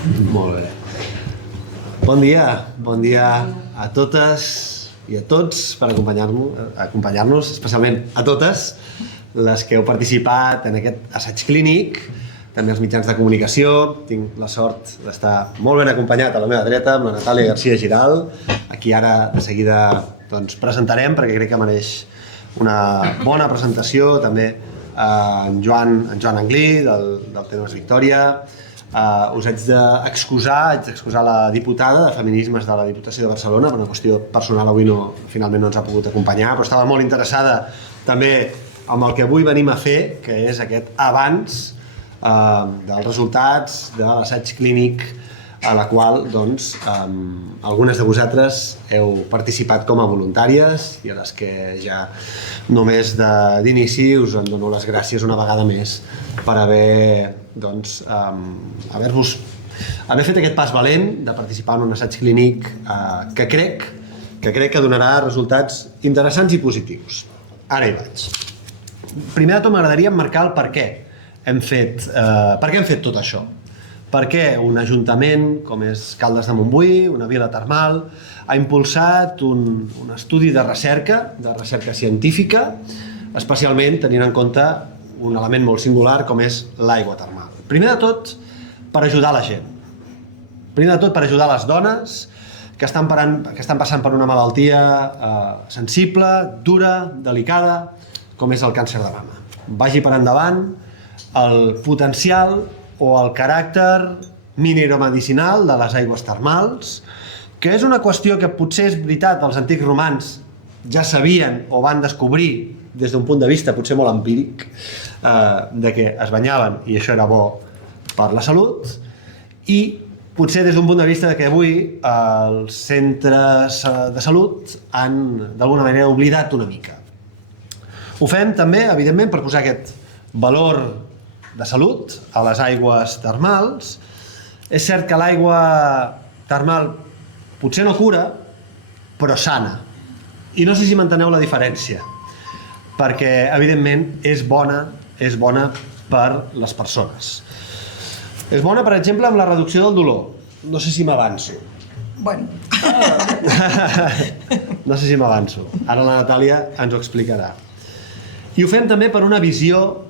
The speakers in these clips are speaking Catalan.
Molt bé. Bon dia a totes i a tots per acompanyar-nos, especialment a totes les que heu participat en aquest assaig clínic, també els mitjans de comunicació. Tinc la sort d'estar molt ben acompanyat a la meva dreta amb la Natàlia Garcia Giral, a qui ara de seguida presentarem perquè crec que mereix una bona presentació, també en Joan Anglí del Temes Victòria. Us haig d'excusar la diputada de Feminismes de la Diputació de Barcelona, per una qüestió personal avui finalment no ens ha pogut acompanyar, però estava molt interessada també amb el que avui venim a fer, que és aquest abans dels resultats de l'assaig clínic a la qual algunes de vosaltres heu participat com a voluntàries i a les que ja només d'inici us en dono les gràcies una vegada més per haver fet aquest pas valent de participar en un assaig clínic que crec que donarà resultats interessants i positius. Ara hi vaig. Primer de tot m'agradaria emmarcar el per què hem fet tot això. Per què un ajuntament com és Caldes de Montbui, una vila termal, ha impulsat un estudi de recerca científica, especialment tenint en compte un element molt singular com és l'aigua termal. Primer de tot, per ajudar la gent. Primer de tot, per ajudar les dones que estan passant per una malaltia sensible, dura, delicada, com és el càncer de mama. Vagi per endavant el potencial o el caràcter mineromedicinal de les aigües termals, que és una qüestió que potser és veritat, els antics romans ja sabien o van descobrir des d'un punt de vista potser molt empíric de que es banyaven i això era bo per la salut, i potser des d'un punt de vista de que avui els centres de salut han d'alguna manera oblidat una mica. Ho fem també, evidentment, per posar aquest valor de salut a les aigües termals. És cert que l'aigua termal potser no cura, però sana. I no sé si m'enteneu la diferència, perquè evidentment és bona per les persones. És bona, per exemple, amb la reducció del dolor. No sé si m'avanço. Bueno. No sé si m'avanço. Ara la Natàlia ens ho explicarà. I ho fem també per una visió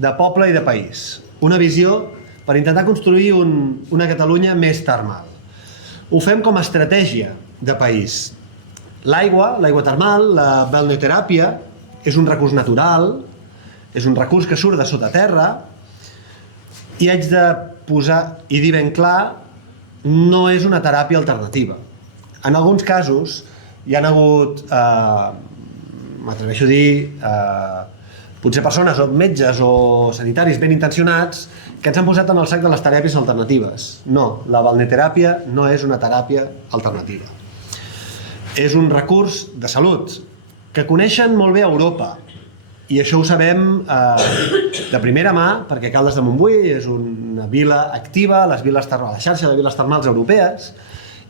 de poble i de país. Una visió per intentar construir una Catalunya més termal. Ho fem com a estratègia de país. L'aigua termal, la balneoteràpia, és un recurs natural, és un recurs que surt de sota terra, i haig de posar i dir ben clar, no és una teràpia alternativa. En alguns casos hi han hagut, m'atreveixo a dir, potser persones o metges o sanitaris ben intencionats que ens han posat en el sac de les teràpies alternatives. No, la balneoteràpia no és una teràpia alternativa. És un recurs de salut que coneixen molt bé a Europa, i això ho sabem de primera mà perquè Caldes de Montbui és una vila activa a la xarxa de viles termals europees,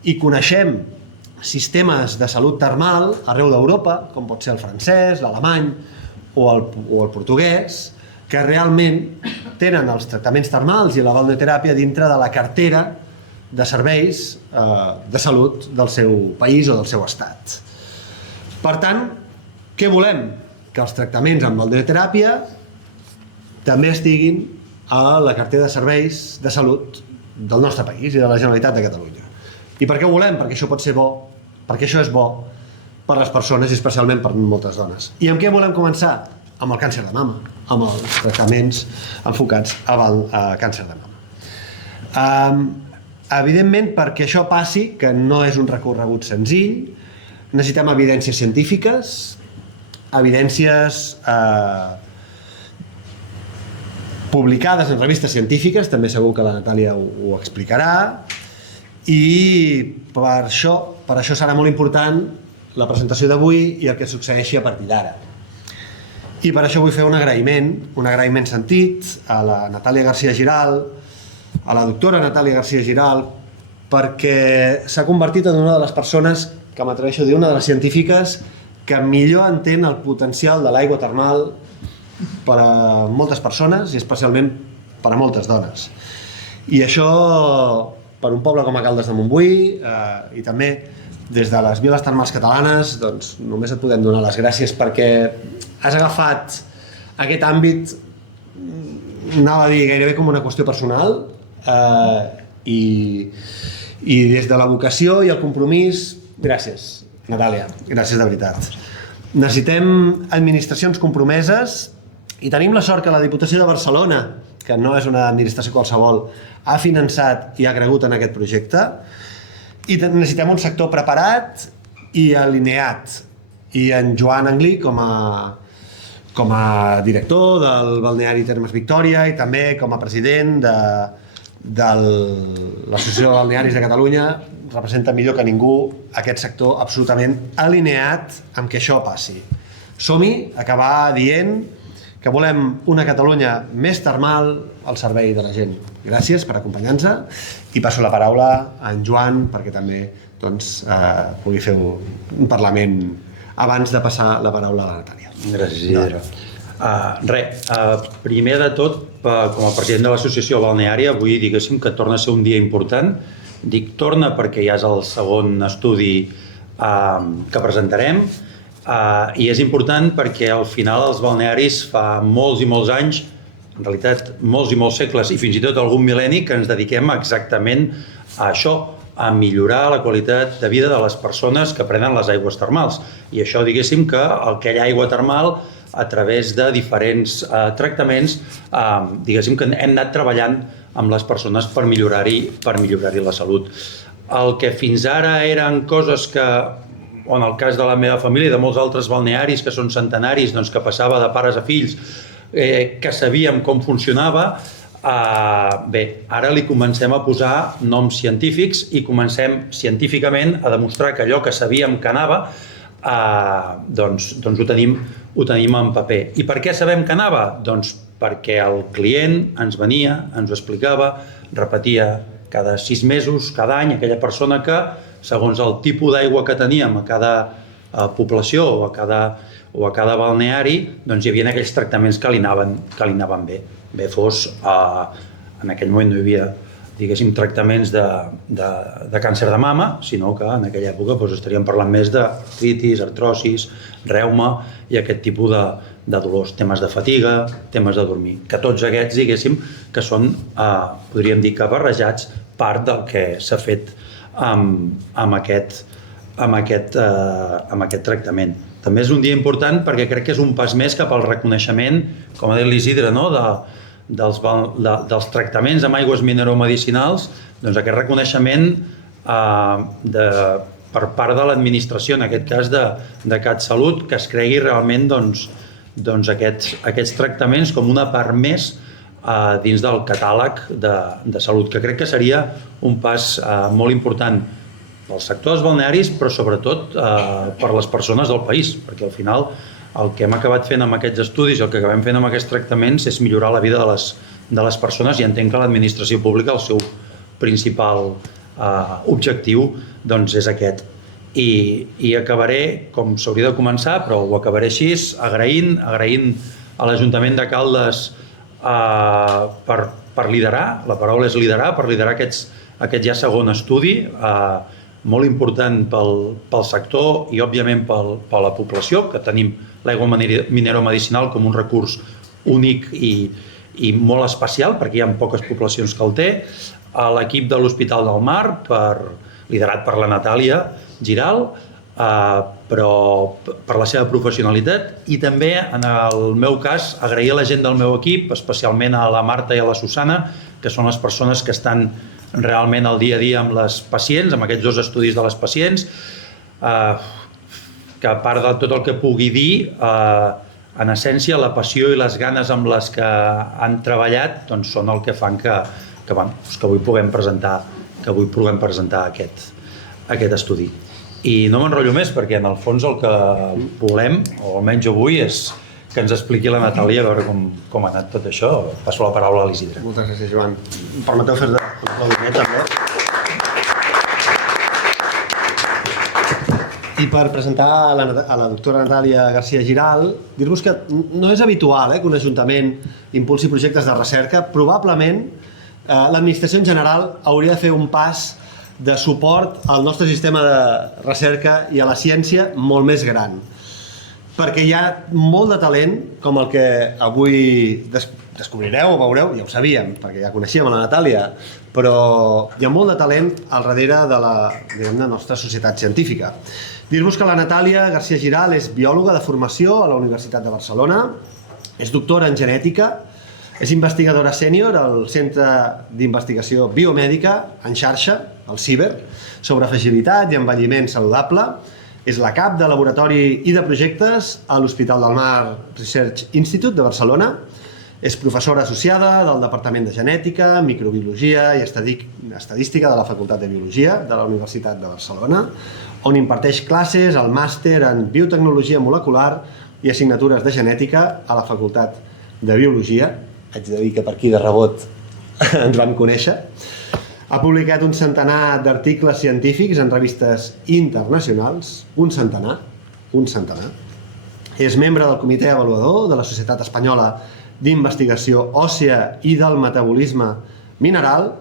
i coneixem sistemes de salut termal arreu d'Europa, com pot ser el francès, l'alemany o el portuguès, que realment tenen els tractaments termals i la balneoteràpia dintre de la cartera de serveis de salut del seu país o del seu estat. Per tant, què volem? Que els tractaments amb balneoteràpia també estiguin a la cartera de serveis de salut del nostre país i de la Generalitat de Catalunya. I per què ho volem? Perquè això pot ser bo, perquè això és bo per les persones i especialment per moltes dones. I amb què volem començar? Amb el càncer de mama, amb els tractaments enfocats a càncer de mama. Evidentment, perquè això passi, que no és un recorregut senzill, necessitem evidències científiques, evidències publicades en revistes científiques, també segur que la Natàlia ho explicarà, i per això serà molt important la presentació d'avui i el que succeeixi a partir d'ara. I per això vull fer un agraïment sentit a la Natàlia Garcia Giral, a la doctora Natàlia Garcia Giral, perquè s'ha convertit en una de les persones, que m'atreveixo a dir, una de les científiques que millor entén el potencial de l'aigua termal per a moltes persones i especialment per a moltes dones. I això per un poble com a Caldes de Montbui i també des de les viles termals catalanes, doncs només et podem donar les gràcies perquè has agafat aquest àmbit, anava a dir gairebé com una qüestió personal, i des de la vocació i el compromís, gràcies, Natàlia, gràcies de veritat. Necessitem administracions compromeses i tenim la sort que la Diputació de Barcelona, que no és una administració qualsevol, ha finançat i ha cregut en aquest projecte, i necessitem un sector preparat i alineat. I en Joan Anglí, com a director del balneari Termes Victòria i també com a president de l'Associació de Balnearis de Catalunya, representa millor que ningú aquest sector absolutament alineat amb que això passi. Som-hi, acabar dient que volem una Catalunya més termal al servei de la gent. Gràcies per acompanyar-nos i passo la paraula a en Joan perquè també pugui fer un parlament abans de passar la paraula a la Natàlia. Gràcies, Isidre. Primer de tot, com a president de l'Associació Balneària, avui diguéssim que torna a ser un dia important. Dic torna perquè ja és el segon estudi que presentarem i és important perquè al final els balnearis fa molts i molts anys, en realitat molts i molts segles i fins i tot algun mil·lenni, que ens dediquem exactament a això, a millorar la qualitat de vida de les persones que prenen les aigües termals. I això, diguéssim, que aquella aigua termal, a través de diferents tractaments, diguéssim que hem anat treballant amb les persones per millorar-hi la salut. El que fins ara eren coses que, o en el cas de la meva família i de molts altres balnearis que són centenaris, doncs que passava de pares a fills, que sabíem com funcionava, bé, ara li comencem a posar noms científics i comencem científicament a demostrar que allò que sabíem que anava, doncs ho tenim en paper. I per què sabem que anava? Doncs perquè el client ens venia, ens ho explicava, repetia cada 6 mesos, cada any, aquella persona que, segons el tipus d'aigua que teníem a cada població o a cada balneari, doncs hi havia aquells tractaments que li anaven bé. Bé fos, en aquell moment no hi havia, diguéssim, tractaments de càncer de mama, sinó que en aquella època estaríem parlant més d'artritis, artrosis, reuma i aquest tipus de dolors, temes de fatiga, temes de dormir, que tots aquests, diguéssim, que són, podríem dir que barrejats, part del que s'ha fet amb aquest tractament. També és un dia important perquè crec que és un pas més cap al reconeixement, com ha dit l'Isidre, dels tractaments amb aigües mineromedicinals, doncs aquest reconeixement per part de l'administració, en aquest cas de CatSalut, que es cregui realment aquests tractaments com una part més dins del catàleg de salut, que crec que seria un pas molt important pel sector dels balnearis, però sobretot per les persones del país, perquè al final el que hem acabat fent amb aquests estudis i el que acabem fent amb aquests tractaments és millorar la vida de les persones, i entenc que l'administració pública, el seu principal objectiu, doncs és aquest. I acabaré, com s'hauria de començar, però ho acabaré així, agraint a l'Ajuntament de Caldes per liderar, la paraula és liderar, per liderar aquest ja segon estudi, molt important pel sector i, òbviament, per la població, que tenim l'aigua mineromedicinal com un recurs únic i molt especial, perquè hi ha poques poblacions que el té, a l'equip de l'Hospital del Mar, liderat per la Natàlia Giral, però per la seva professionalitat, i també, en el meu cas, agrair a la gent del meu equip, especialment a la Marta i a la Susana, que són les persones que estan realment al dia a dia amb les pacients, amb aquests 2 estudis de les pacients, que a part de tot el que pugui dir, en essència la passió i les ganes amb les que han treballat doncs són el que fan que avui puguem presentar aquest estudi. I no m'enrotllo més perquè en el fons el que volem, o almenys avui, és que ens expliqui la Natàlia a veure com ha anat tot això. Passo la paraula a l'Isidre. Moltes gràcies, Joan. Em permeteu fer l'aplaudiment, també? I per presentar a la doctora Natàlia García Giral, dir-vos que no és habitual que un ajuntament impulsi projectes de recerca. Probablement l'administració en general hauria de fer un pas de suport al nostre sistema de recerca i a la ciència molt més gran. Perquè hi ha molt de talent, com el que avui descobrireu o veureu, ja ho sabíem, perquè ja coneixíem a la Natàlia, però hi ha molt de talent al darrere de la nostra societat científica. Dir-vos que la Natàlia García Giral és biòloga de formació a la Universitat de Barcelona, és doctora en genètica, és investigadora sènior al Centre d'Investigació Biomèdica en xarxa, el CIBER, sobre fragilitat i envelliment saludable. És la cap de laboratori i de projectes a l'Hospital del Mar Research Institute de Barcelona. És professora associada del Departament de Genètica, Microbiologia i Estadística de la Facultat de Biologia de la Universitat de Barcelona, on imparteix classes al màster en Biotecnologia Molecular i assignatures de Genètica a la Facultat de Biologia. Haig de dir que per aquí de rebot ens vam conèixer. Ha publicat un centenar d'articles científics en revistes internacionals, un centenar. És membre del comitè avaluador de la Societat Espanyola d'Investigació Òssea i del Metabolisme Mineral,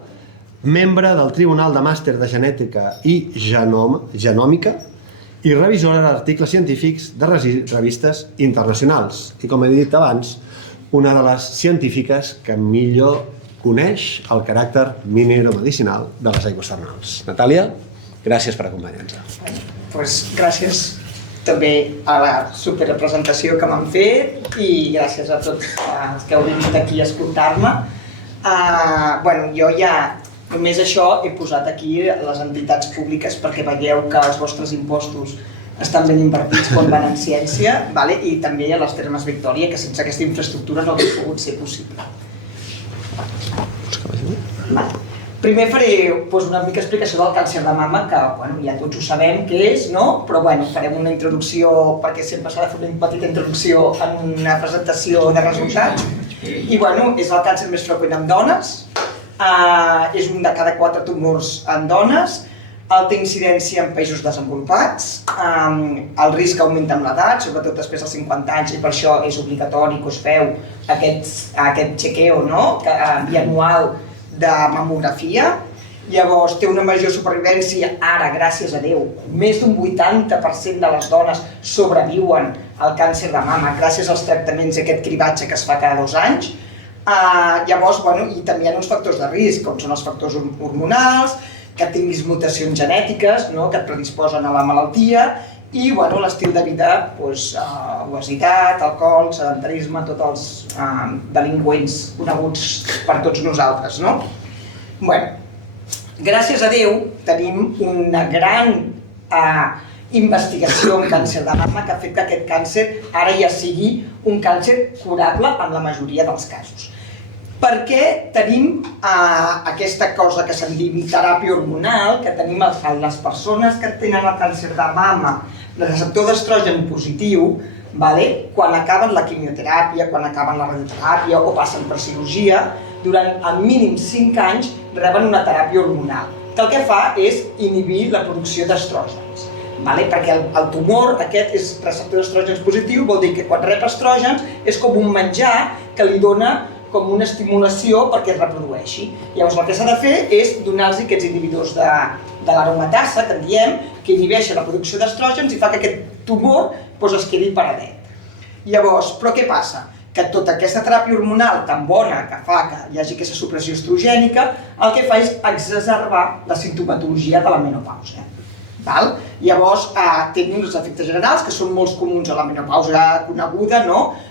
membre del Tribunal de Màster de Genètica i Genòmica i revisora d'articles científics de revistes internacionals. I com he dit abans, una de les científiques que millor coneix el caràcter mineromedicinal de les aigües termals. Natàlia, gràcies per acompanyar-nos. Gràcies també a la superrepresentació que m'han fet i gràcies a tots els que heu vingut aquí a escoltar-me. Jo ja només això he posat aquí les entitats públiques perquè veieu que els vostres impostos estan ben invertits quan van en ciència, i també a les Termes Victòria, que sense aquesta infraestructura no hauria pogut ser possible. Primer faré una mica explicació del càncer de mama, que ja tots ho sabem què és, però farem una introducció, perquè sempre s'ha de fer una petita introducció en una presentació de resultats. I és el càncer més freqüent en dones, és un de cada 4 tumors en dones, alta incidència en països desenvolupats, el risc augmenta amb l'edat, sobretot després dels 50 anys, i per això és obligatori que us feu aquest chequeo bianual de mamografia. Llavors té una major supervivència, ara, gràcies a Déu, més d'un 80% de les dones sobreviuen al càncer de mama gràcies als tractaments i aquest cribatge que es fa cada 2 anys. Llavors, i també hi ha uns factors de risc, com són els factors hormonals, que tinguis mutacions genètiques que et predisposen a la malaltia i l'estil de vida, obesitat, alcohol, sedentarisme, tots els delinqüents coneguts per tots nosaltres. Gràcies a Déu tenim una gran investigació en càncer de mama que ha fet que aquest càncer ara ja sigui un càncer curable en la majoria dels casos. Per què tenim aquesta cosa que se'n diu teràpia hormonal, que tenim les persones que tenen el càncer de mama, el receptor d'estrogen positiu, quan acaben la quimioteràpia, quan acaben la radioteràpia o passen per cirurgia, durant al mínim 5 anys reben una teràpia hormonal, que el que fa és inhibir la producció d'estrògens. Perquè el tumor aquest és receptor d'estrògens positiu, vol dir que quan rep estrògens és com un menjar que li dona com una estimulació perquè es reprodueixi. Llavors el que s'ha de fer és donar-los aquests inhibidors de l'aromatasa, que en diem, que inhibeixen la producció d'estrògens i fa que aquest tumor es quedi paradet. Llavors, però què passa? Que tota aquesta teràpia hormonal tan bona que fa que hi hagi aquesta supressió estrogènica, el que fa és exacerbar la simptomatologia de la menopausa. Llavors, té uns efectes generals que són molt comuns a la menopausa coneguda,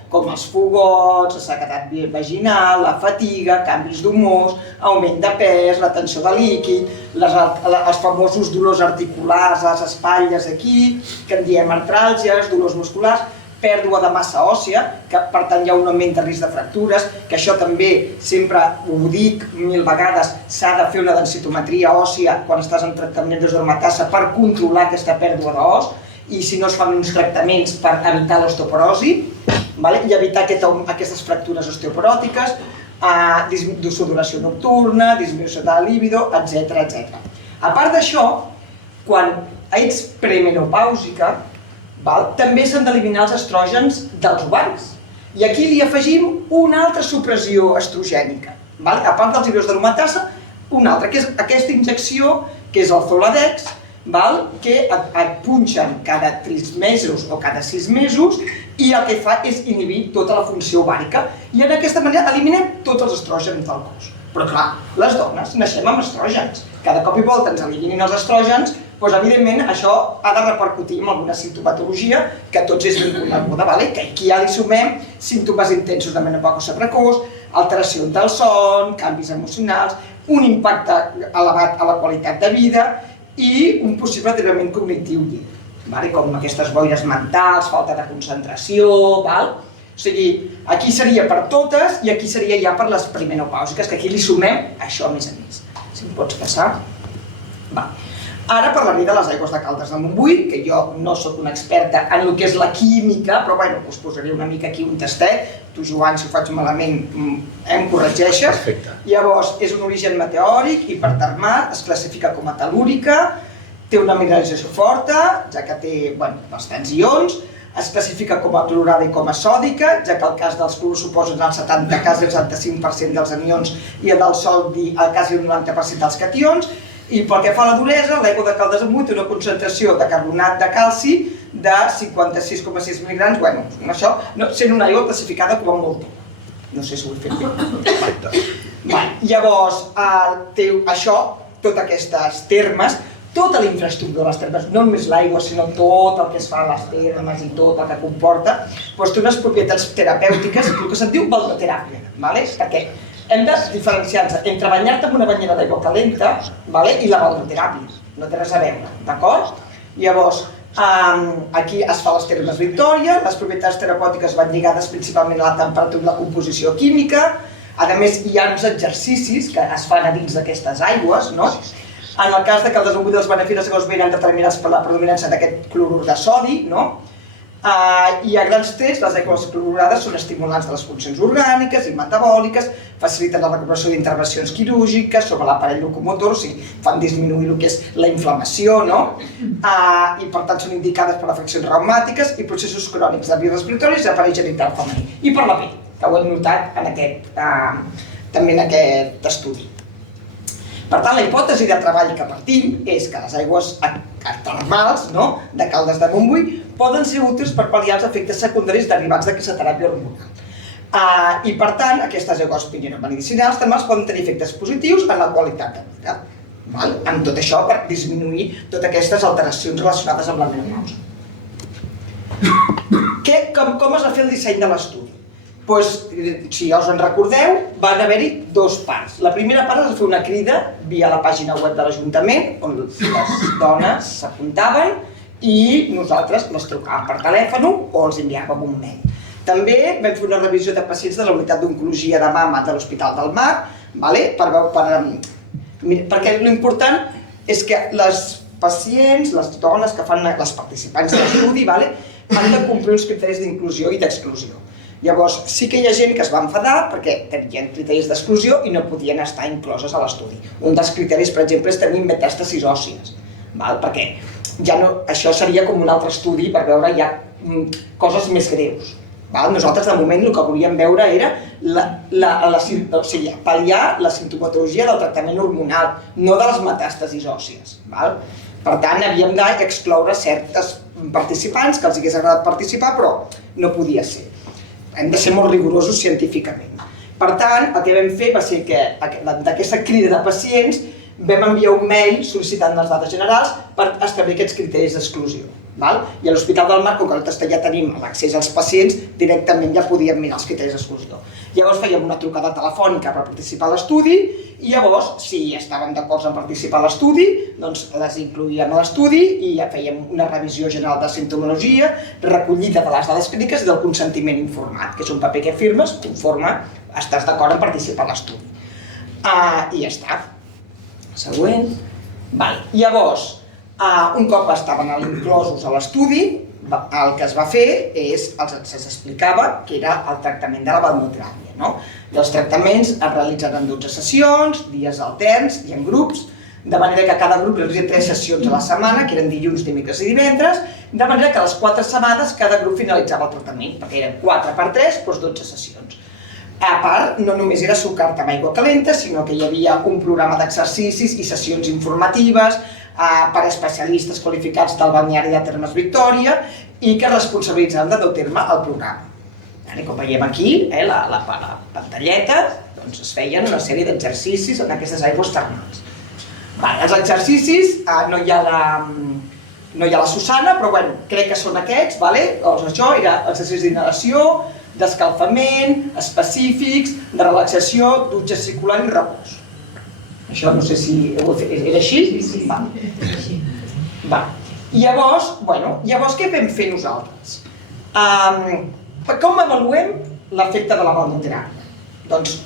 com els fogots, la sequedat vaginal, la fatiga, canvis d'humors, augment de pes, retenció de líquid, els famosos dolors articulars a les espatlles aquí, que en diem artràlgies, dolors musculars, pèrdua de massa òssia, que per tant hi ha un augment de risc de fractures, que això també, sempre ho dic 1000 vegades, s'ha de fer una densitometria òssia quan estàs en tractament d'aromatasa per controlar aquesta pèrdua d'os, i si no es fan uns tractaments per evitar l'osteoporosi i evitar aquestes fractures osteoporòtiques, sudoració nocturna, disminució de la libido, etc. A part d'això, quan ets premenopàusica, també s'han d'eliminar els estrògens dels ovaris. I aquí li afegim una altra supressió estrogènica. A part dels hidròs d'aromatasa, una altra, que és aquesta injecció, que és el Zoladex, que et punxen cada 3 mesos o cada 6 mesos i el que fa és inhibir tota la funció ovàrica i d'aquesta manera eliminem tots els estrògens del cos. Però clar, les dones naixem amb estrògens. Cada cop i volta ens eliminin els estrògens, doncs evidentment això ha de repercutir en alguna simptomatologia que tots és ben coneguda, que aquí ja li sumem símptomes intensos de menopausa precoç, alteracions del son, canvis emocionals, un impacte elevat a la qualitat de vida i un possible deteriorament cognitiu, com aquestes boires mentals, falta de concentració. O sigui, aquí seria per totes i aquí seria ja per les perimenopàusiques, que aquí li sumem això a més. Si em pots passar. Ara parlaré de les aigües de Caldes de Montbui, que jo no soc una experta en el que és la química, però us posaré una mica aquí un tastet. Tu, Joan, si ho faig malament, em corregeixes. Perfecte. Llavors, és un origen meteòric, hipertermat, es classifica com a telúrica, té una mineralització forta, ja que té bastants ions, es classifica com a clorada i com a sòdica, ja que el cas dels clorurs suposa el 70, quasi el 75% dels anions i el del sòlid quasi el 90% dels cations. I pel que fa a la duresa, l'aigua de Caldes de Montbui té una concentració de carbonat de calci de 56,6 mil·ligrams, això sent una aigua classificada com a molt dura. No sé si ho he fet bé. Llavors, això, tots aquests termes, tota la infraestructura de les termes, no només l'aigua, sinó tot el que es fa a les termes i tot el que comporta, té unes propietats terapèutiques, el que se'n diu balneoteràpia, perquè hem de diferenciar-nos entre banyar-te amb una banyera d'aigua calenta i la balneoteràpia, no té res a veure, d'acord? Llavors, aquí es fa les termes Victòria, les propietats terapèutiques van lligades principalment a la temperatura i la composició química, a més hi ha uns exercicis que es fan a dins d'aquestes aigües, en el cas de Caldes de Montbui els beneficis segons venen determinats per la predominància d'aquest clorur de sodi, i a grans trets les aigües clorurades són estimulants de les funcions orgàniques i metabòliques, faciliten la recuperació d'intervencions quirúrgiques sobre l'aparell locomotor, o sigui, fan disminuir el que és la inflamació, i per tant són indicades per afeccions reumàtiques i processos crònics de vies respiratoris i aparell genital femení. I per la pell, que ho hem notat també en aquest estudi. Per tant, la hipòtesi de treball que partim és que les aigües termals de Caldes de Montbui poden ser útils per pal·liar els efectes secundaris derivats d'aquesta teràpia hormonal. I per tant, aquestes aigües medicinals termals poden tenir efectes positius en la qualitat de vida. Amb tot això per disminuir totes aquestes alteracions relacionades amb la menopausa. Com es va fer el disseny de l'estudi? Si ja us en recordeu, van haver-hi 2 parts. La primera part es va fer una crida via la pàgina web de l'Ajuntament, on les dones s'apuntaven i nosaltres les trucàvem per telèfon o els enviàvem un mail. També vam fer una revisió de pacients de la unitat d'oncologia de mama de l'Hospital del Mar, perquè l'important és que les pacients, les dones que fan les participants de l'estudi, han de complir uns criteris d'inclusió i d'exclusió. Llavors, sí que hi ha gent que es va enfadar perquè tenien criteris d'exclusió i no podien estar incloses a l'estudi. Un dels criteris, per exemple, és tenir metàstasis òssies, perquè això seria com un altre estudi per veure ja coses més greus. Nosaltres, de moment, el que volíem veure era pal·liar la simptomatologia del tractament hormonal, no de les metàstasis òssies. Per tant, havíem d'excloure certes participants que els hagués agradat participar, però no podia ser. Hem de ser molt rigorosos científicament. Per tant, el que vam fer va ser que d'aquesta crida de pacients vam enviar un mail sol·licitant les dades generals per establir aquests criteris d'exclusió. I a l'Hospital del Mar, com que nosaltres ja tenim l'accés als pacients, directament ja podíem mirar els criteris d'exclusió. Llavors fèiem una trucada telefònica per participar a l'estudi i llavors, si estaven d'acord en participar a l'estudi, doncs les incloïem a l'estudi i ja fèiem una revisió general de simptomologia, recollida de les dades clíniques i del consentiment informat, que és un paper que firmes conforme estàs d'acord en participar a l'estudi. I ja està. Següent. Llavors, un cop estaven inclosos a l'estudi, el que es va fer és, se'ls explicava que era el tractament de la balneoteràpia. I els tractaments es realitzen en 12 sessions, dies alterns i en grups, de manera que cada grup realitza 3 sessions a la setmana, que eren dilluns, dimecres i divendres, de manera que a les 4 setmanes cada grup finalitzava el tractament, perquè eren 4 per 3, doncs 12 sessions. A part, no només era sucar-te amb aigua calenta, sinó que hi havia un programa d'exercicis i sessions informatives per especialistes qualificats del balneari de Termes Victòria i que responsabilitzaven de dur a terme el programa. I com veiem aquí, la pantalleta, doncs es feien una sèrie d'exercicis en aquestes aigües termals. Els exercicis, no hi ha la Susana, però crec que són aquests. Això era exercicis d'inhalació, d'escalfament, específics, de relaxació, dutxa circular i repòs. Això no sé si era així? Sí. Llavors, què vam fer nosaltres? Com avaluem l'efecte de la balneoteràpia? Doncs,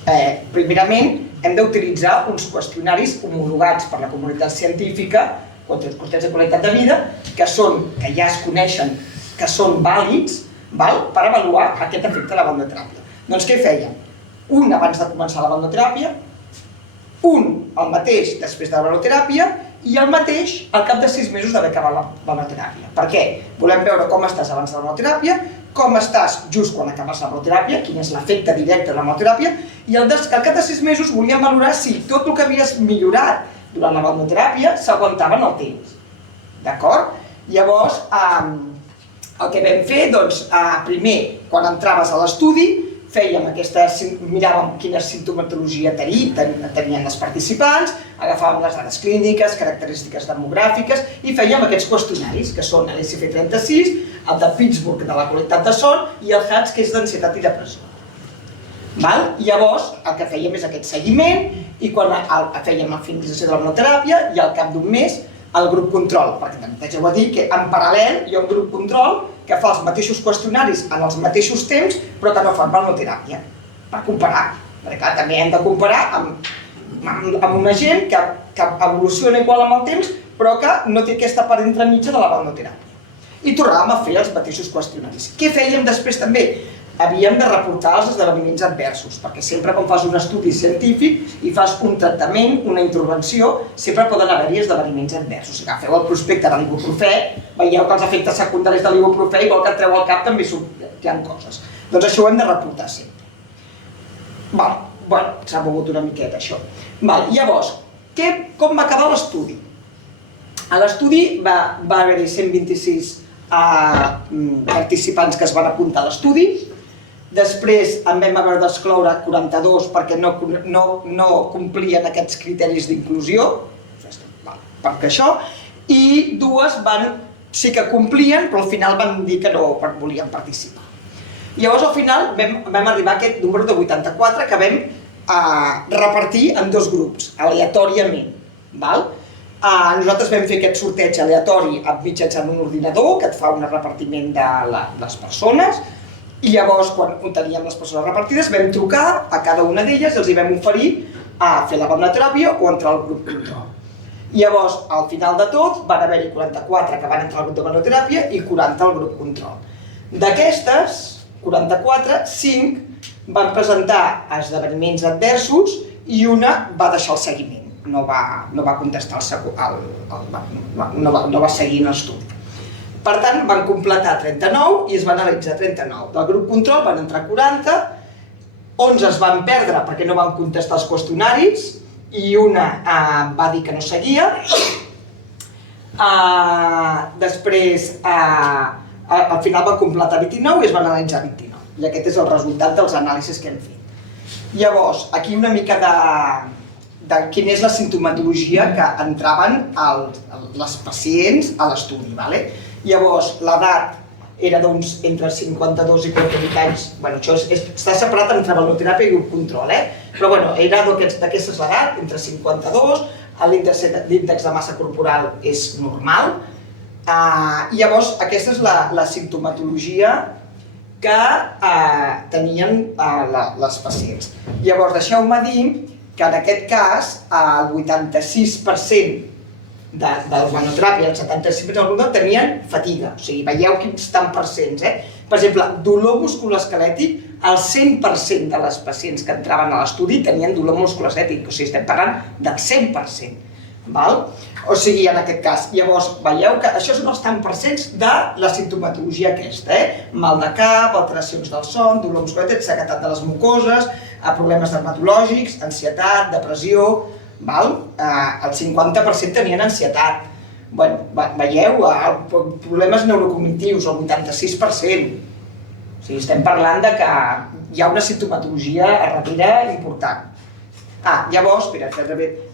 primerament, hem d'utilitzar uns qüestionaris homologats per la comunitat científica, uns criteris de qualitat de vida, que ja es coneixen, que són vàlids, per avaluar aquest efecte de la balneoteràpia. Doncs què fèiem? Un abans de començar la balneoteràpia, un el mateix després de la balneoteràpia i el mateix al cap de 6 mesos d'haver acabat la balneoteràpia. Per què? Volem veure com estàs abans de la balneoteràpia, com estàs just quan acabes la balneoteràpia, quin és l'efecte directe de la balneoteràpia, i al cap de 6 mesos volíem valorar si tot el que havies millorat durant la balneoteràpia s'aguantava en el temps. D'acord? Llavors, el que vam fer, doncs, primer, quan entraves a l'estudi, miràvem quina simptomatologia tenien els participants, agafàvem les dades clíniques, característiques demogràfiques i fèiem aquests qüestionaris, que són l'SF36, el de Pittsburgh de la qualitat de son i el HATS, que és d'ansietat i depressió. Llavors, el que fèiem és aquest seguiment i quan fèiem la finalització de la balneoteràpia i al cap d'un mes el grup control, perquè també ja ho he dit que en paral·lel hi ha un grup control que fa els mateixos qüestionaris en els mateixos temps però que no fan balneoteràpia, per comparar. Perquè clar, també hem de comparar amb una gent que evoluciona igual amb el temps però que no té aquesta part entremitja de la balneoteràpia. I tornàvem a fer els mateixos qüestionaris. Què fèiem després també? Havíem de reportar els esdeveniments adversos, perquè sempre quan fas un estudi científic i fas un tractament, una intervenció, sempre poden haver-hi esdeveniments adversos. Si agafeu el prospecte de l'ibuprofè, veieu que els efectes secundaris de l'ibuprofè, igual que et treu al cap, també hi ha coses. Doncs això ho hem de reportar sempre. S'ha mogut una miqueta, això. Llavors, com va acabar l'estudi? A l'estudi va haver-hi 126 participants que es van apuntar a l'estudi. Després en vam haver d'excloure 42 perquè no complien aquests criteris d'inclusió, perquè això, i 2 sí que complien, però al final van dir que no volien participar. Llavors al final vam arribar a aquest número de 84 que vam repartir en 2 grups, aleatòriament. Nosaltres vam fer aquest sorteig aleatori mitjançant un ordinador que et fa un repartiment de les persones i llavors quan teníem les persones repartides vam trucar a cada una d'elles i els hi vam oferir a fer la balneoteràpia o entrar al grup control. Llavors, al final de tot, van haver-hi 44 que van entrar al grup de balneoteràpia i 40 al grup control. D'aquestes 44, 5 van presentar esdeveniments adversos i una va deixar el seguiment. No va contestar no va seguir l'estudi. Per tant, van completar 39 i es van analitzar 39. Del grup control van entrar 40, 11 es van perdre perquè no van contestar els qüestionaris i una va dir que no seguia. Després, al final van completar 29 i es van analitzar 29. I aquest és el resultat dels anàlisis que hem fet. Llavors, aquí una mica de quina és la simptomatologia que entraven les pacients a l'estudi. Llavors, l'edat era entre 52 i 48 anys. Això està separat entre balneoteràpia i grup control, però era d'aquesta edat, entre 52, l'índex de massa corporal és normal. Llavors, aquesta és la simptomatologia que tenien les pacients. Llavors, deixeu-me dir que en aquest cas el 86% de la balneoteràpia i el 75% del grup tenien fatiga, o sigui, veieu quins tant percents. Per exemple, dolor musculoesquelètic, el 100% de les pacients que entraven a l'estudi tenien dolor musculoesquelètic, o sigui, estem parlant del 100%. Val? O sigui, en aquest cas. Llavors, veieu que això són els tant percents de la sintomatologia aquesta, mal de cap, alteracions del son, dolor muscular, sequedat de les mucoses, problemes dermatològics, ansietat, depressió, val? El 50% tenien ansietat. Bueno, veieu, problemes neurocognitius, el 86%. O sigui, estem parlant de que hi ha una sintomatologia a darrere important. Llavors,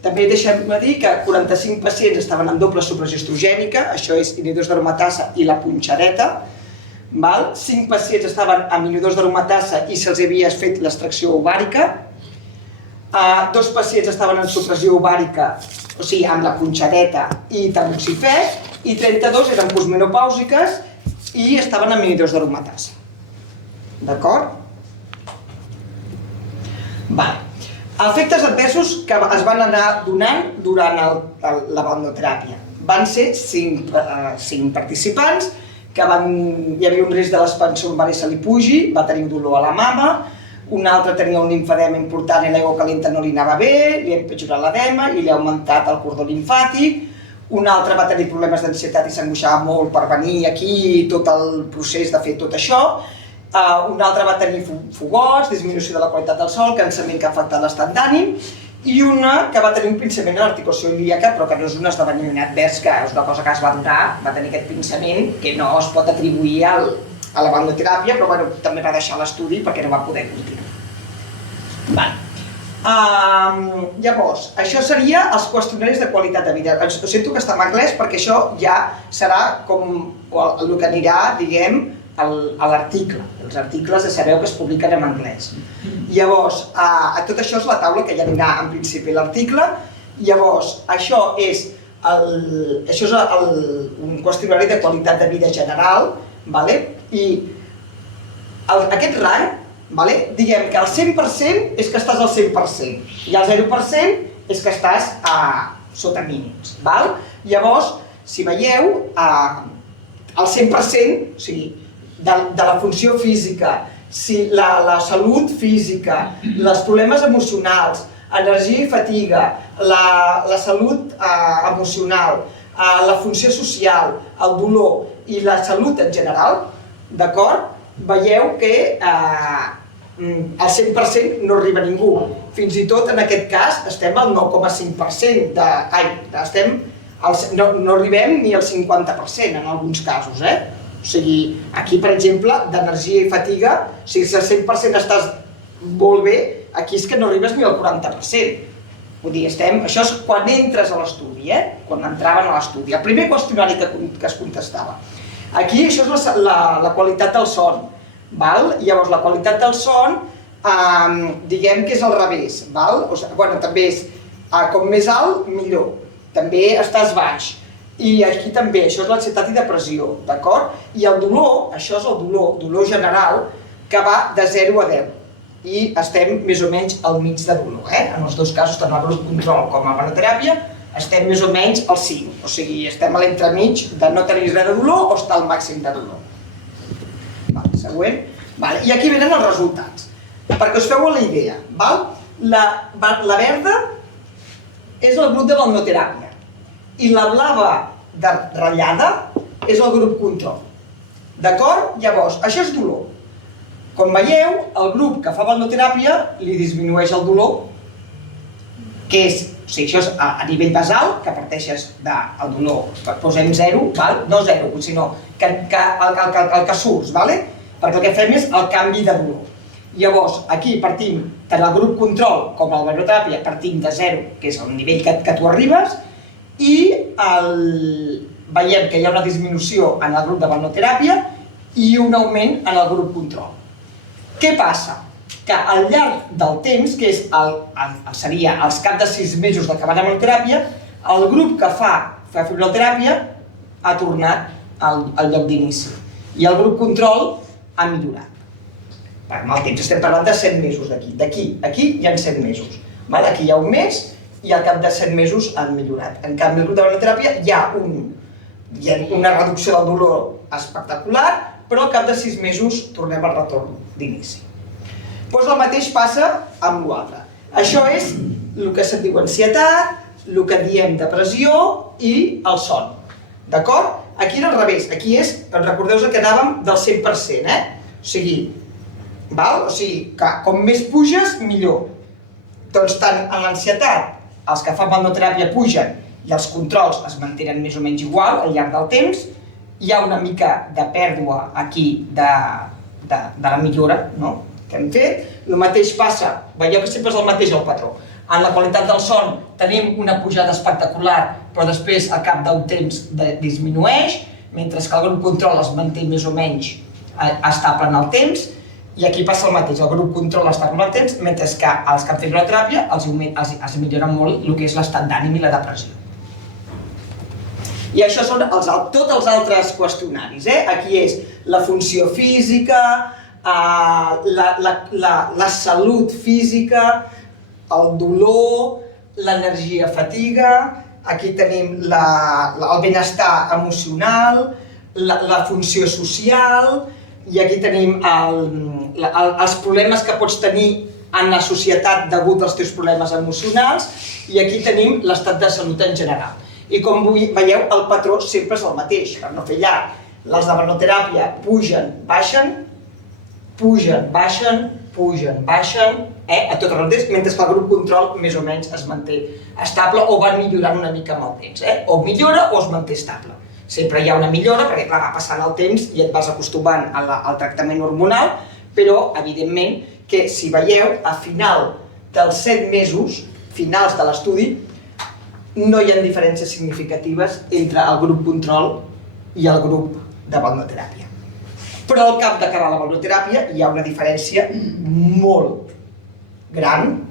també deixem-me dir que 45 pacients estaven en doble supressió estrogènica, això és inhibidors d'aromatasa i la punxereta. 5 pacients estaven amb inhibidors d'aromatasa i se'ls havia fet l'extracció ovàrica. 2 pacients estaven en supressió ovàrica, o sigui, amb la punxereta i tamoxifè, i 32 eren postmenopàusiques i estaven amb inhibidors d'aromatasa. D'acord? Efectes adversos que es van anar donant durant la balneoteràpia. Van ser 5 participants, que hi havia un risc de l'expansor lumbar i se li pugi, va tenir dolor a la mama, un altre tenia un limfedema important i l'aigua calenta no li anava bé, li ha empitjorat l'edema i li ha augmentat el cordó limfàtic, un altre va tenir problemes d'ansietat i s'angoixava molt per venir aquí tot el procés de fer tot això, un altre va tenir fogots, disminució de la qualitat del sol, cansament que ha afectat l'estat d'ànim, i una que va tenir un pinçament a l'articulació ilíaca, però que no és un esdeveniment advers, que és una cosa que es va donar, va tenir aquest pinçament que no es pot atribuir a la balneoteràpia, però també va deixar l'estudi perquè no va poder continuar. Llavors, això seria els qüestionaris de qualitat de vida. Ho sento que està en anglès perquè això ja serà com el que anirà, diguem, a l'article. Els articles ja sabeu que es publiquen en anglès. Llavors, tot això és la taula que ja anirà en principi l'article. Llavors, això és un qüestionari de qualitat de vida general, i aquest rang, diguem que el 100% és que estàs al 100% i el 0% és que estàs sota mínims. Llavors, si veieu, el 100%, o sigui, de la funció física, la salut física, els problemes emocionals, energia i fatiga, la salut emocional, la funció social, el dolor i la salut en general, d'acord? Veieu que al 100% no arriba ningú. Fins i tot en aquest cas estem al 9,5%, no arribem ni al 50% en alguns casos, O sigui, aquí, per exemple, d'energia i fatiga, si al 100% estàs molt bé, aquí és que no arribes ni al 40%. Vull dir, això és quan entres a l'estudi, quan entraven a l'estudi. El primer qüestionari que es contestava. Aquí això és la qualitat del son. Llavors, la qualitat del son, diguem que és al revés. També és, com més alt, millor. També estàs baix. I aquí també, això és l'ansietat i depressió, d'acord? I el dolor, això és el dolor general, que va de 0 a 10. I estem més o menys al mig de dolor, En els dos casos, tant el grup control com a balneoteràpia, estem més o menys al 5. O sigui, estem a l'entremig de no tenir res de dolor o estar al màxim de dolor. Següent. I aquí venen els resultats. Perquè us feu la idea. La verda és el grup de balneoteràpia. I la blava ratllada és el grup control. D'acord? Llavors, això és dolor. Com veieu, el grup que fa balneoteràpia li disminueix el dolor, que és, o sigui, això és a nivell basal, que parteixes del dolor, posem 0, no 0, sinó el que surts, perquè el que fem és el canvi de dolor. Llavors, aquí partim, tant el grup control com el balneoteràpia, partim de 0, que és el nivell que tu arribes, i veiem que hi ha una disminució en el grup de balneoteràpia i un augment en el grup control. Què passa? Que al llarg del temps, que seria als cap de 6 mesos d'acabar la balneoteràpia, el grup que fa fibrinoteràpia ha tornat al lloc d'inici i el grup control ha millorat. Amb el temps estem parlant de 7 mesos d'aquí. Aquí hi ha 7 mesos. Aquí hi ha un mes i al cap de 7 mesos han millorat. En canvi, el grup de balneoteràpia hi ha una reducció del dolor espectacular, però al cap de 6 mesos tornem al retorn d'inici. Doncs el mateix passa amb l'altre. Això és el que se'n diu ansietat, el que diem de pressió i el son. D'acord? Aquí era al revés, aquí és, recordeu que anàvem del 100%, O sigui, que com més puges, millor. Doncs tant en l'ansietat, els que fan balneoteràpia pugen i els controls es mantenen més o menys igual al llarg del temps, hi ha una mica de pèrdua aquí de la millora que hem fet. El mateix passa, veieu que sempre és el mateix el patró. En la qualitat del son tenim una pujada espectacular, però després al cap del temps disminueix, mentre que el grup control es manté més o menys estable en el temps, i aquí passa el mateix, el grup control està en el temps, mentre que els que han fet balneoteràpia els millora molt el que és l'estat d'ànim i la depressió. I això són tots els altres qüestionaris. Aquí és la funció física, la salut física, el dolor, l'energia fatiga, aquí tenim el benestar emocional, la funció social, i aquí tenim els problemes que pots tenir en la societat degut als teus problemes emocionals, i aquí tenim l'estat de salut en general. I com veieu, el patró sempre és el mateix, per no fer llarg. Les de balneoteràpia pugen, baixen, pugen, baixen, pugen, baixen, a tot el temps, mentre que el grup control més o menys es manté estable o va millorant una mica amb el temps. O millora o es manté estable. Sempre hi ha una millora perquè va passant el temps i et vas acostumant al tractament hormonal, però evidentment que si veieu, a final dels 7 mesos, finals de l'estudi, no hi ha diferències significatives entre el grup control i el grup de balneoteràpia. Però al cap d'acabar la balneoteràpia hi ha una diferència molt gran,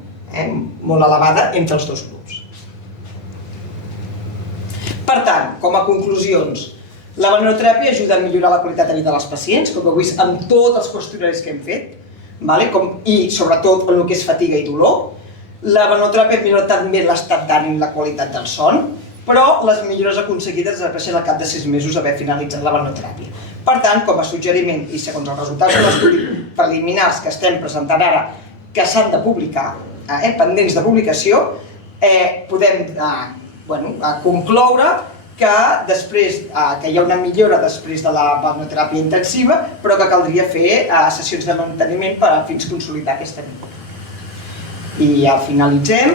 molt elevada, entre els dos grups. Per tant, com a conclusions, la balneoteràpia ajuda a millorar la qualitat de vida dels pacients, com heu vist amb tots els qüestionaris que hem fet, i sobretot en el que és fatiga i dolor. La balneoteràpia millora també l'estat d'ànim i la qualitat del son, però les millores aconseguides desapareixen al cap de 6 mesos d'haver finalitzat la balneoteràpia. Per tant, com a suggeriment i segons els resultats de l'estudi preliminars que estem presentant ara, que s'han de publicar, pendents de publicació, podem concloure que hi ha una millora després de la balneoteràpia intensiva, però que caldria fer sessions de manteniment fins a consolidar aquesta millora. I ja finalitzem,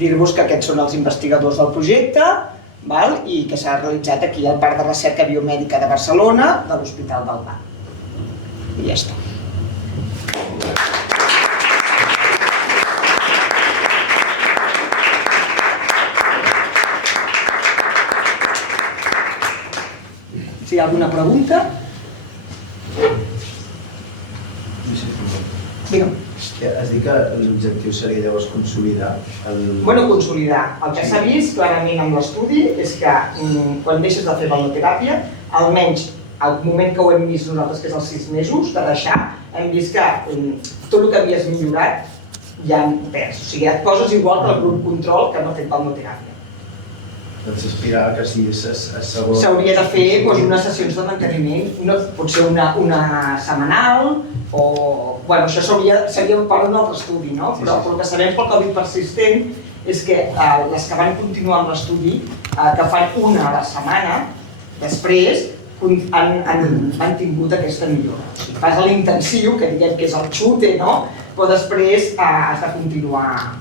dir-vos que aquests són els investigadors del projecte i que s'ha realitzat aquí al Parc de Recerca Biomèdica de Barcelona, de l'Hospital del Mar. I ja està. Si hi ha alguna pregunta? Digue'm. Has dit que l'objectiu seria llavors consolidar Consolidar. El que s'ha vist clarament amb l'estudi és que quan deixes de fer balneoteràpia, almenys al moment que ho hem vist nosaltres, que és els 6 mesos de deixar, hem vist que tot el que havies millorat ja en perds. O sigui, et poses igual que el grup control que no ha fet balneoteràpia. Doncs s'aspirava que si segon... S'hauria de fer unes sessions de manteniment, potser una setmanal, o... Això seria part d'un altre estudi, no? Però el que sabem pel Covid persistent és que les que van continuar amb l'estudi, que fan una a la setmana, després han tingut aquesta millora. O sigui, fas l'intensiu, que diguem que és el xute, no? Però després has de continuar.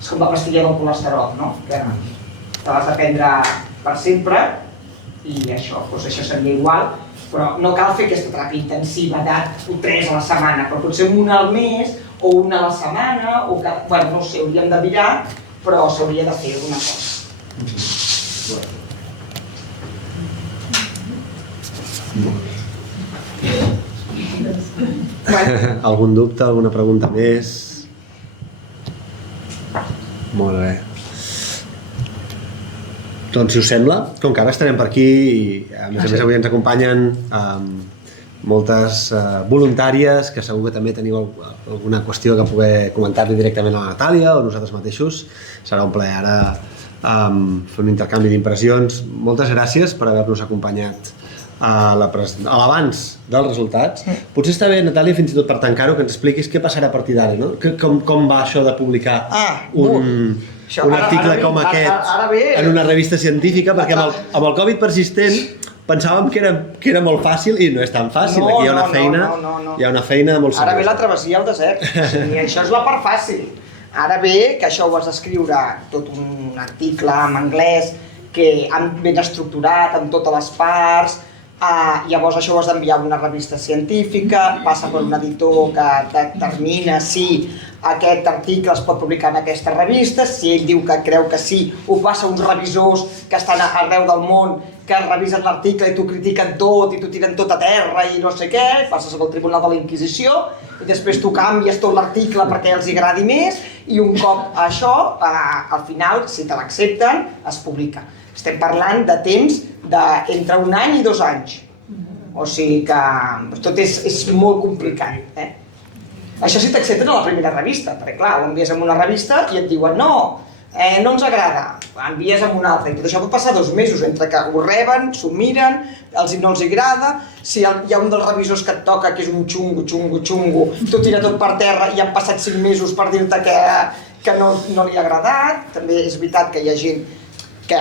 És com la pastilla del colesterol, no? Que l'has de prendre per sempre i això seria igual, però no cal fer aquesta teràpia intensiva de 3 a la setmana, però potser una al mes o una a la setmana, o que, no sé, hauríem de mirar, però s'hauria de fer alguna cosa. Algun dubte, alguna pregunta més? Molt bé. Doncs, si us sembla, com que ara estarem per aquí i a més avui ens acompanyen moltes voluntàries que segur que també teniu alguna qüestió que poder comentar-li directament a la Natàlia o nosaltres mateixos, serà un plaer ara fer un intercanvi d'impressions. Moltes gràcies per haver-nos acompanyat a l'abans dels resultats. Potser està bé, Natàlia, fins i tot per tancar-ho, que ens expliquis què passarà a partir d'ara, no? Com va això de publicar Això, un ara article ve, com aquest ara ve. en una revista científica, perquè amb el Covid persistent pensàvem que era molt fàcil i no és tan fàcil. No, Aquí hi ha una no, feina, no. hi ha una feina molt Ara ve la seriosa. travessia al desert, i això és la part fàcil. Ara ve que això ho has d'escriure tot un article en anglès ben estructurat, amb totes les parts, llavors això ho has d'enviar a una revista científica, passa per un editor que determina si aquest article es pot publicar en aquesta revista, si ell diu que creu que sí, ho passa a uns revisors que estan arreu del món, que revisen l'article i t'ho critiquen tot i t'ho tiren tot a terra i no sé què, passes al Tribunal de la Inquisició i després tu canvies tot l'article perquè els agradi més i un cop això, al final, si te l'accepten, es publica. Estem parlant de temps d'entre 1 any i 2 anys. O sigui que tot és molt complicat. Això si t'accepten a la primera revista, perquè clar, ho envies a una revista i et diuen no ens agrada, envies a una altra. I tot això pot passar 2 mesos entre que ho reben, s'ho miren, no els agrada, si hi ha un dels revisors que et toca que és un xungo, t'ho tira tot per terra i han passat 5 mesos per dir-te que no li ha agradat. També és veritat que hi ha gent que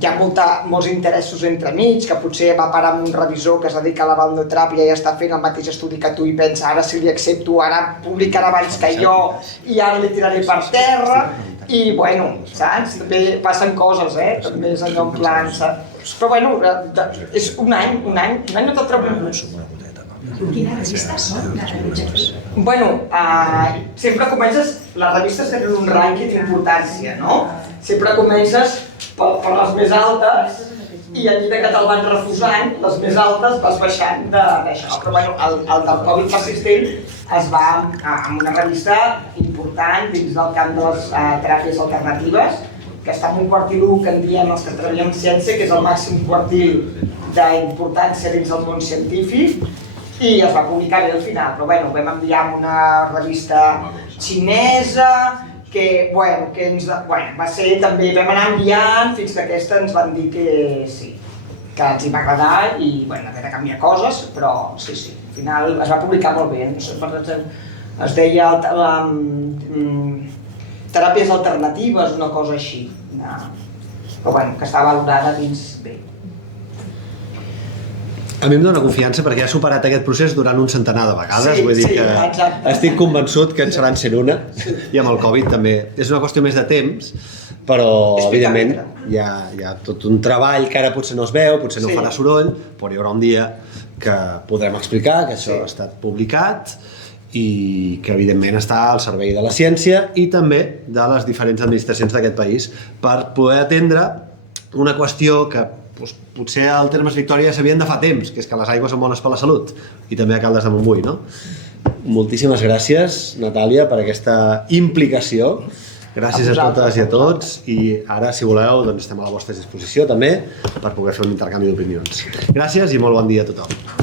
hi ha molts interessos entremig, que potser va parar amb un revisor que es dedica a la balneoteràpia i està fent el mateix estudi que tu i pensa ara si li accepto, ara publicarà abans que jo i ara li tiraré per terra i bueno, saps? També passen coses, també és allò en plan, saps? Però bueno, és un any no te'l trobo. Quines revistes són les revistes? Bueno, sempre comences, les revistes tenen un rànquing d'importància, no? Sempre comences per les més altes i a mesura que te'l van refusant, les més altes vas baixant d'això. Però bueno, el del Covid persistent es va amb una revista important dins del camp de les teràpies alternatives, que està en un quartil 1 que en diem els que treballem en ciència, que és el màxim quartil d'importància dins del món científic, i es va publicar bé al final, però bueno, vam enviar amb una revista xinesa, que va ser també, vam anar enviant fins que aquesta ens van dir que sí, que ens hi va agradar i bueno, haver de canviar coses, però sí, al final es va publicar molt bé, es deia teràpies alternatives, una cosa així, però bueno, que està valorada dins bé. A mi em dóna confiança perquè ha superat aquest procés durant un centenar de vegades, Sí, vull dir sí, que exacte. estic convençut que en seran 101 i amb el Covid també. És una qüestió més de temps, però evidentment hi ha tot un treball que ara potser no es veu, potser no farà soroll, però hi haurà un dia que podrem explicar que això ha estat publicat i que evidentment està al servei de la ciència i també de les diferents administracions d'aquest país per poder atendre una qüestió que potser al Termes Victòria ja sabien de fa temps, que és que les aigües són bones per la salut, i també a Caldes de Montbui, no? Moltíssimes gràcies, Natàlia, per aquesta implicació. Gràcies a totes i a tots, i ara, si voleu, doncs estem a la vostra disposició també per poder fer un intercanvi d'opinions. Gràcies i molt bon dia a tothom.